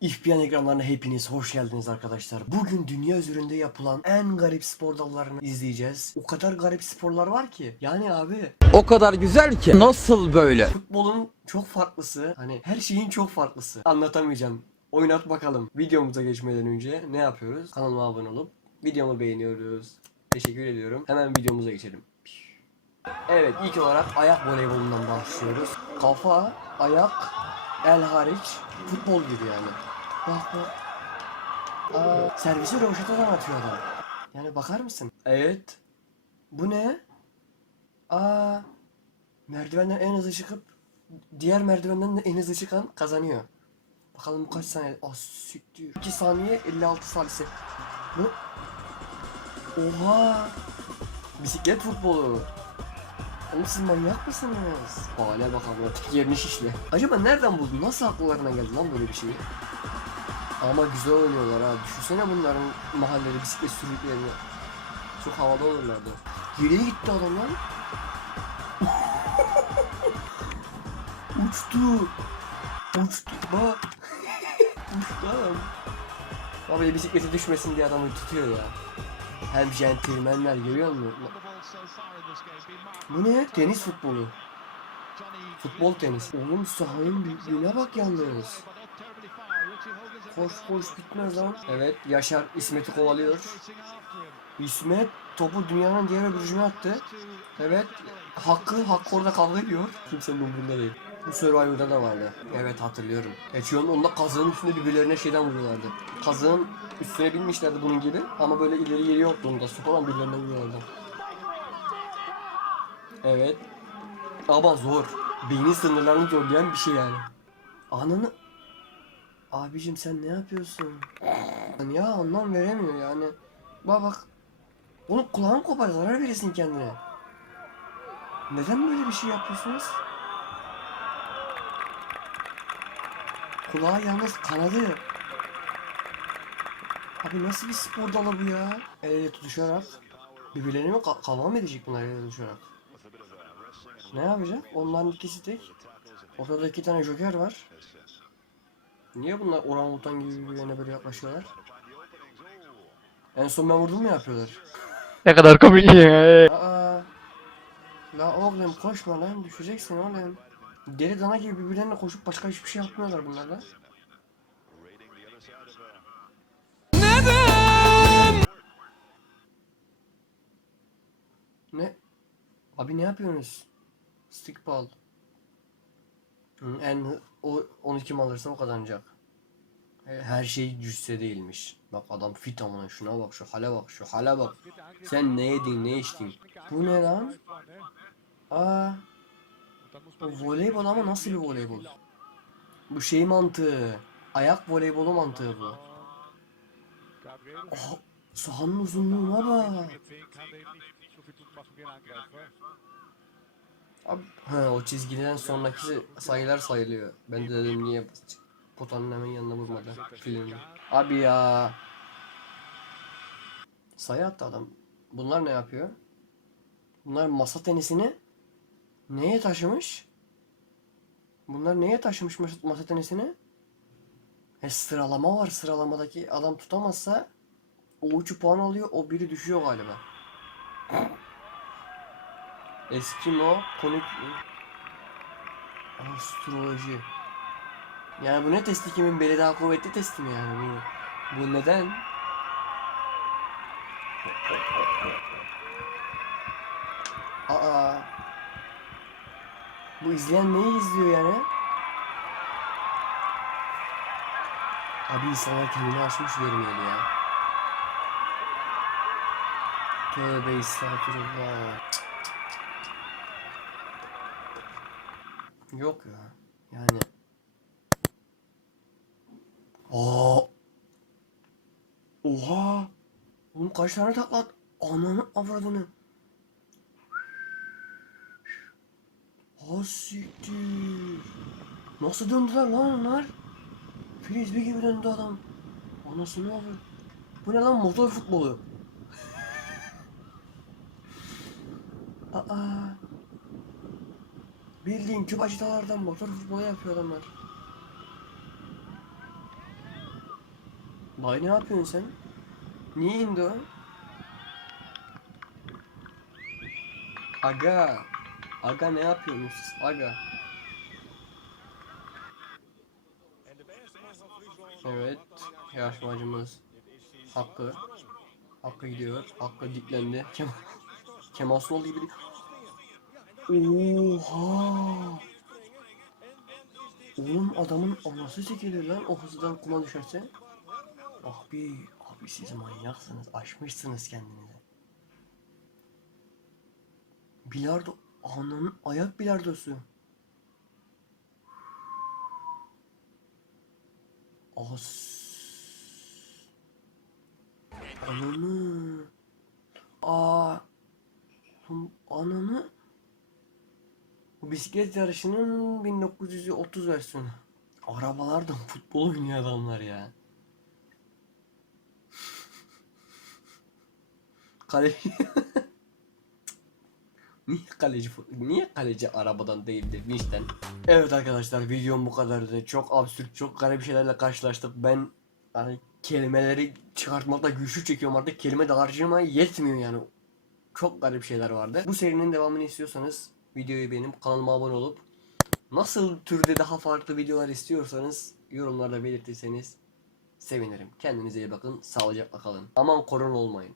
İFBN ekranlarına hepiniz hoş geldiniz arkadaşlar. Bugün dünya üzerinde yapılan en garip spor dallarını izleyeceğiz. O kadar garip sporlar var ki. Yani abi O kadar güzel ki nasıl böyle? futbolun çok farklısı. Hani her şeyin çok farklısı. Anlatamayacağım. Oynat bakalım. Videomuza geçmeden önce ne yapıyoruz? Kanalıma abone olup videomu beğeniyoruz. Teşekkür ediyorum. Hemen videomuza geçelim. Evet ilk olarak ayak voleybolundan başlıyoruz. Kafa, ayak, el hariç futbol gibi yani. Bak bak. Aa, servisi röveşatadan atıyor adam. Yani bakar mısın? Evet. Bu ne? Aa, merdivenden en hızlı çıkıp diğer merdivenden de en hızlı çıkan kazanıyor. Bakalım bu kaç saniye? Ah siktir. 2 saniye 56 salise. Bu Oha! Bisiklet futbolu. Oğlum siz manyak mısınız? Hale bakalım tek yerini şişle. Acaba nereden buldun? Nasıl akıllarına geldi lan böyle bir şey? Ama güzel oynuyorlar ha. Düşünsene bunların mahallede bisiklet sürdüklerini. Çok havalı olurlardı. Geriye gitti adam lan. Uçtu. Uçtu. Bak. Uçtu adam. Abi bisiklete düşmesin diye adamı tutuyor ya. Hem centilmenler görüyor musun? Bu ne? Tenis futbolu. Futbol tenis. Oğlum sahanın büyüklüğüne bak yalnız. Koş koş bitmez lan. Evet Yaşar İsmet'i kovalıyor. İsmet topu dünyanın diğer öbür ucuna attı. Evet Hakkı Hakkı orada kavga ediyor. Kimsenin umurunda değil. Bu Survivor'da da vardı. Evet hatırlıyorum. Geçiyorsun onda kazığın üstünde birbirlerine şeyden vuruyorlardı. Kazığın üstüne binmişlerdi bunun gibi ama böyle ileri yeri yoktu onda. Su falan birbirlerine vuruyorlardı. Evet. Ama zor. Beynin sınırlarını zorlayan bir şey yani. Ananı... Abicim sen ne yapıyorsun? Ya anlam veremiyor yani. Bak bak. Onu kulağın kopar zarar verirsin kendine. Neden böyle bir şey yapıyorsunuz? Kulağı yalnız kanadı. Abi nasıl bir spor dalı bu ya? El ele tutuşarak. Birbirlerini mi ka- kavga edecek bunlar el ele tutuşarak? Ne yapacak? Onların ikisi tek. Ortada iki tane joker var. Niye bunlar orangutan gibi birbirlerine böyle yaklaşıyorlar? En son ben vurdum mu yapıyorlar? Ne kadar komik ya. Aa. La oğlum koşma lan düşeceksin oğlum. Deli dana gibi birbirlerine koşup başka hiçbir şey yapmıyorlar bunlar lan. Ne? Abi ne yapıyorsunuz? Stickball. Hı, en o 12 kim alırsa o kazanacak. Her şey cüsse değilmiş. Bak adam fit amına şuna bak şu hale bak şu hale bak. Sen ne yedin ne içtin? Bu ne lan? Aa. Bu voleybol ama nasıl bir voleybol? Bu şey mantığı. Ayak voleybolu mantığı bu. Aha, sahanın uzunluğuna bak. Abi, he, o çizgiden sonraki sayılar sayılıyor. Ben de dedim niye potanın hemen yanına vurmadı filmde. Abi ya. Sayı attı adam. Bunlar ne yapıyor? Bunlar masa tenisini neye taşımış? Bunlar neye taşımış masa tenisini? E sıralama var. Sıralamadaki adam tutamazsa o 3 puan alıyor. O biri düşüyor galiba. Eskimo konuk astroloji. Yani bu ne testi kimin beli daha kuvvetli testi mi yani bu? Bu neden? Aa. Bu izleyen neyi izliyor yani? Abi insanlar kendini aşmış görünüyordu ya. Tövbe estağfurullah. Yok ya. Yani. Aa. Oha. Oğlum kaç tane takla at- Ananı avradını. Ha siktir. Nasıl döndüler lan onlar? Frisbee gibi döndü adam. Anasını avradı. Bu ne lan motor futbolu? Aa. Bildiğin küp açıdalardan motor futbolu yapıyor adamlar. Bay ne yapıyorsun sen? Niye indi o? Aga. Aga ne yapıyorsunuz? Aga. Evet. Yarışmacımız Hakkı. Hakkı gidiyor. Hakkı diklendi. Kemal, Kemal Sunal gibi. Oha. Oğlum adamın anası çekilir lan o hızdan kuma düşerse. Abi, abi siz manyaksınız. Aşmışsınız kendinize. Bilardo, ananın ayak bilardosu. As. Ananı. Aa. Ananı. Bu bisiklet yarışının 1930 versiyonu. Arabalardan futbol oynuyor adamlar ya. Kale... niye kaleci niye kaleci arabadan değil de vinçten? Evet arkadaşlar videom bu kadardı. Çok absürt, çok garip şeylerle karşılaştık. Ben hani kelimeleri çıkartmakta güçlük çekiyorum artık. Kelime dağarcığıma yetmiyor yani. Çok garip şeyler vardı. Bu serinin devamını istiyorsanız videoyu beğenip kanalıma abone olup nasıl türde daha farklı videolar istiyorsanız yorumlarda belirtirseniz sevinirim. Kendinize iyi bakın. Sağlıcakla kalın. Aman korona olmayın.